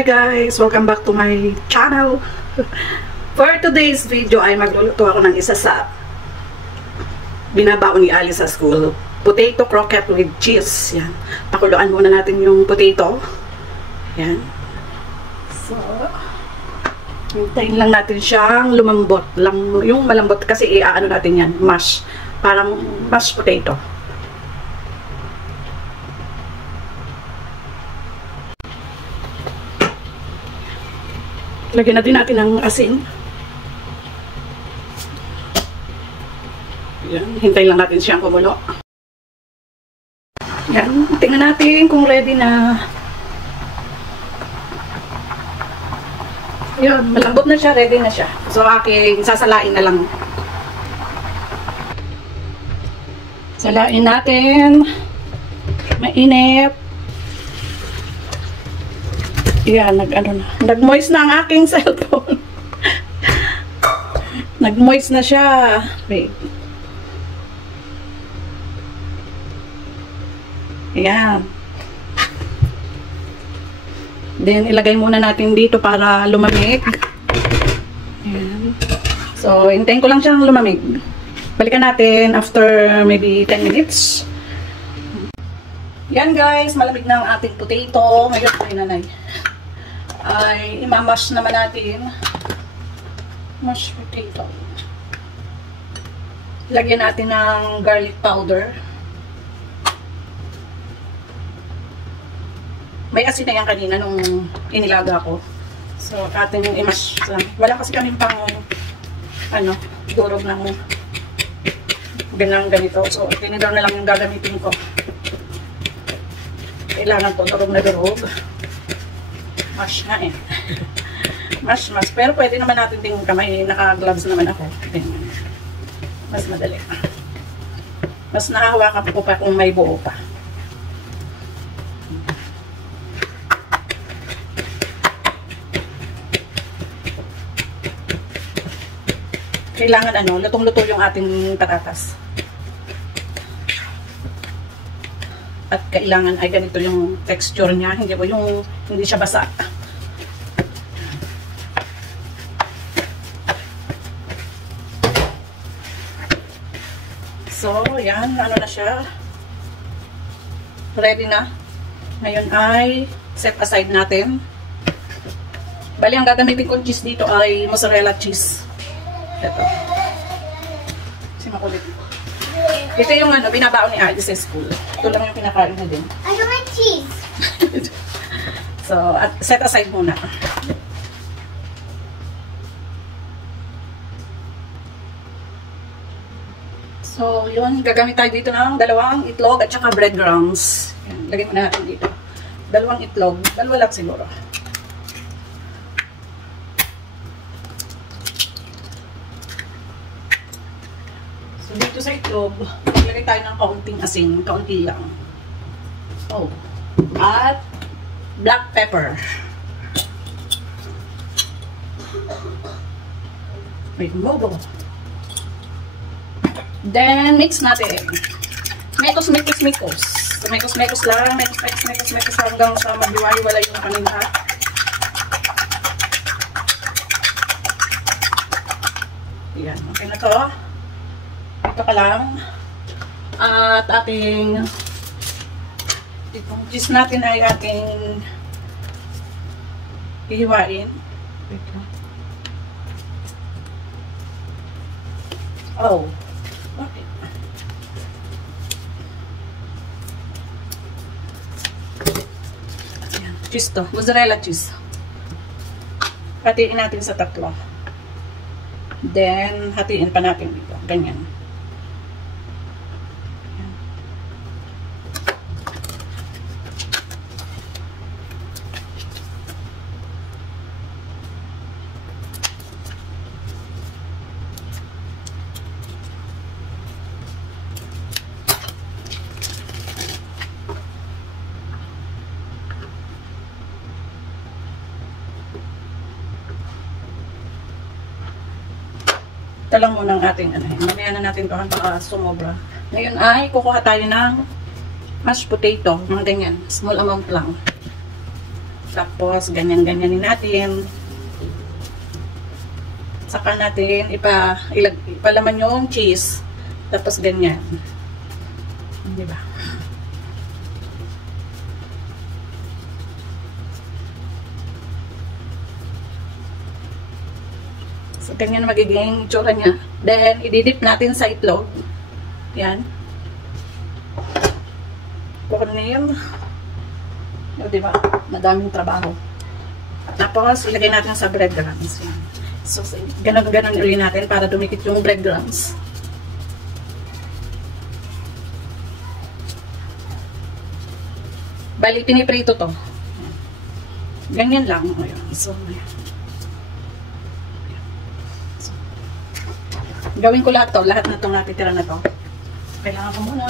Hi guys! Welcome back to my channel. For today's video ay magluluto ako ng isa sa binabaon ni Ali sa school. Potato croquette with cheese. Yan. Pakuluan muna natin yung potato. Yan. So, hintayin lang natin siyang lumambot. Yung malambot kasi iaano natin yan. Mash. Parang mashed potato. Lagyan natin ng asin. Yan, hintayin lang natin siyang kumulo. Yan, tingnan natin kung ready na. Yan, malambot na siya, ready na siya. So, aking sasalain na lang. Salain natin. Mainit. Yan, nag-moist na ang aking cellphone. Nag-moist na siya. Wait. Yan. Then, ilagay muna natin dito para lumamig. Yan. So, hintayin ko lang siyang lumamig. Balikan natin after maybe 10 minutes. Yan guys, malamig na ang ating potato. Ngayon ay nanay. Ay imamash naman natin. Mashed potato. Lagyan natin ng garlic powder. May asin na yan kanina nung inilaga ko. So, atin yung i-mash. Wala kasi kami pang durog ng ganito. So, tinidor na lang yung gagamitin ko. Kailangan to durog na durog. Mash nga eh. Mash. Pero pwede naman natin tingin kamay. Naka-gloves naman ako. Mas madali. Mas nakahawakan ko pa kung may buo pa. Kailangan lutong-luto yung ating patatas. At kailangan ay ganito yung texture niya, hindi siya basa. So, yan, na siya. Ready na. Ngayon ay set aside natin. Bali, ang gagamitin kong cheese dito ay mozzarella cheese. Ito. Kasi makulit. Ito yung binabaon ni Alice sa school. Ito lang yung pinakain na din. I don't like cheese. So, set aside muna. So, yun. Gagamit tayo dito ng 2 itlog at saka breadcrumbs. Yan. Lagyan muna natin dito. 2 itlog. 2 lang siguro. So, dito sa itlog, lagay tayo ng kaunting asin. Kaunti lang. Oh. At black pepper. Wait, bobo. Then, mix natin. Mekos lang. Mekos hanggang sa maghiwa-hiwala yung kanina. Yan. Okay na to. Ito ka lang. At ating itong cheese natin ay ating ihiwain. Wait lang. Oh. Okay. Ayan. Cheese to. Mozzarella cheese. Hatiin natin sa 3. Then, hatiin pa natin dito. Ganyan. Ito lang muna ang ating mamaya na natin ito hanggang sumobra. Ngayon ay kukuha tayo ng mashed potato, mga ganyan, small amount lang. Tapos, ganyan-ganyanin natin. Saka natin ipalaman yung cheese. Tapos, ganyan. Diba? So, ganyan magiging itsura niya. Then, ididip natin sa itlog. Yan. Cornel. O, diba? Madaming trabaho. Tapos, ilagay natin sa breadcrumbs. Yan. So, ganun-ganun ulit natin para dumikit yung breadcrumbs. Bali, piniprito to. Ganyan lang. Ayan. So, gawin ko lahat to. Lahat na itong natitira na to. Kailangan ko muna.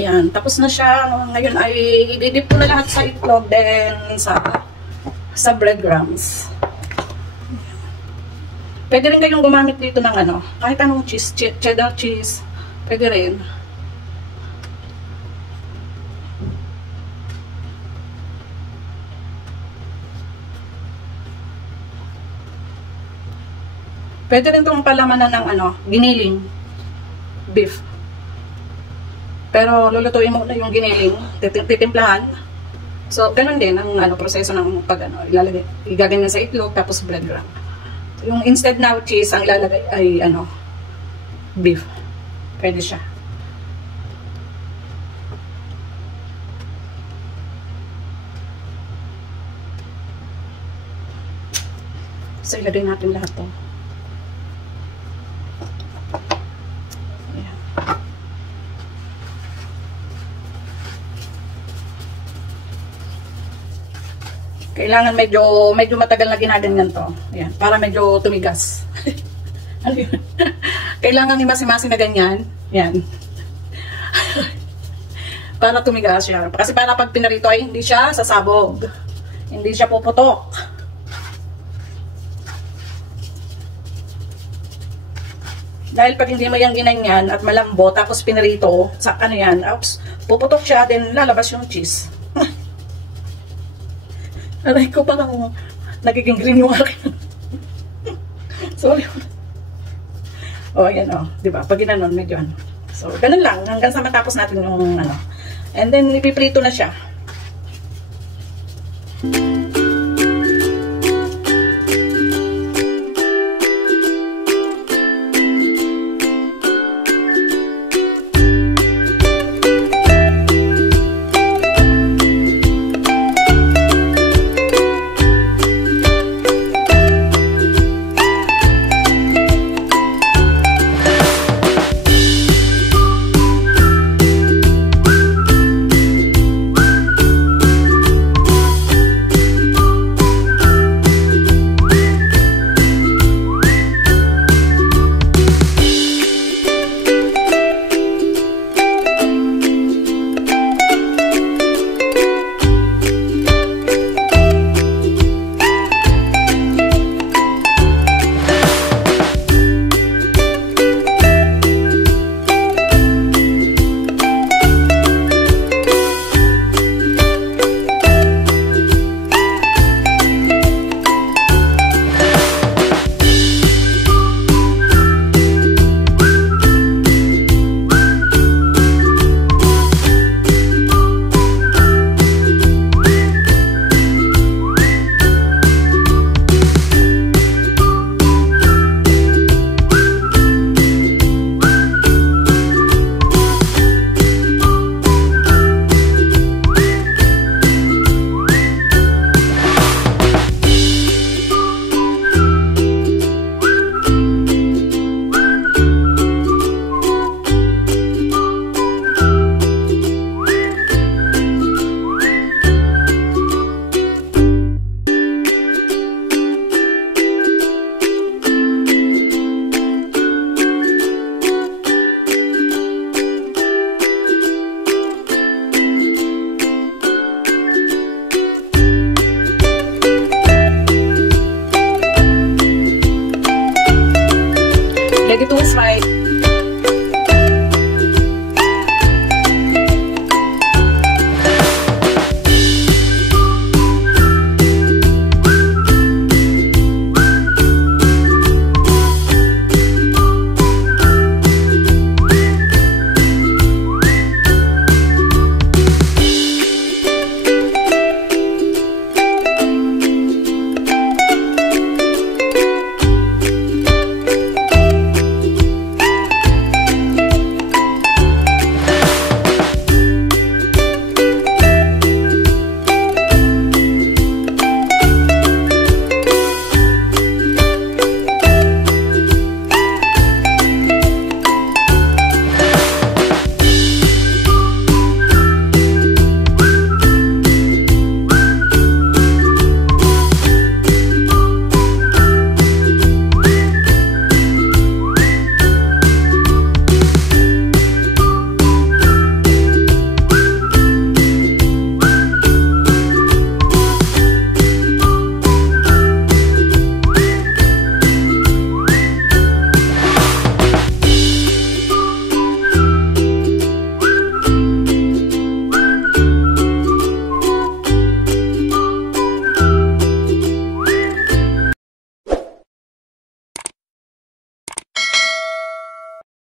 Yan, tapos na siya. Ngayon ay ididip ko na lahat sa itlog, then sa breadcrumbs. Pwede rin kayong gumamit dito ng ano, kahit anong cheese, cheddar cheese. Pwede rin. Pwede rin itong palamanan ng ano, giniling beef. Pero lulutuin mo na yung giniling, titimplahan. So, ganun din ang ano, proseso ng pag ano, ilalagay, igaganyan sa itlog tapos breadcrumb. Yung instead na cheese, ang ilalagay ay ano, beef. Pwede siya. So, ilagay natin lahat to. Kailangan medyo matagal na ginaganyan to. Ayan, para medyo tumigas. Ano yun? Kailangan ni masi-masi na ganyan. Ayan. Para tumigas siya. Kasi para pag pinarito ay hindi siya sasabog. Hindi siya puputok. Dahil pag hindi mo yan ginanyan at malambot, tapos pinarito, sa ano yan, oops, puputok siya, then lalabas yung cheese. Aray ko, parang nagiging green yung akin. Sorry. O, ayan o. Diba? Pag ginanon, medyo ano. So, ganun lang. Hanggang sa matapos natin yung ano. And then, ipiprito na siya. Ready to fry.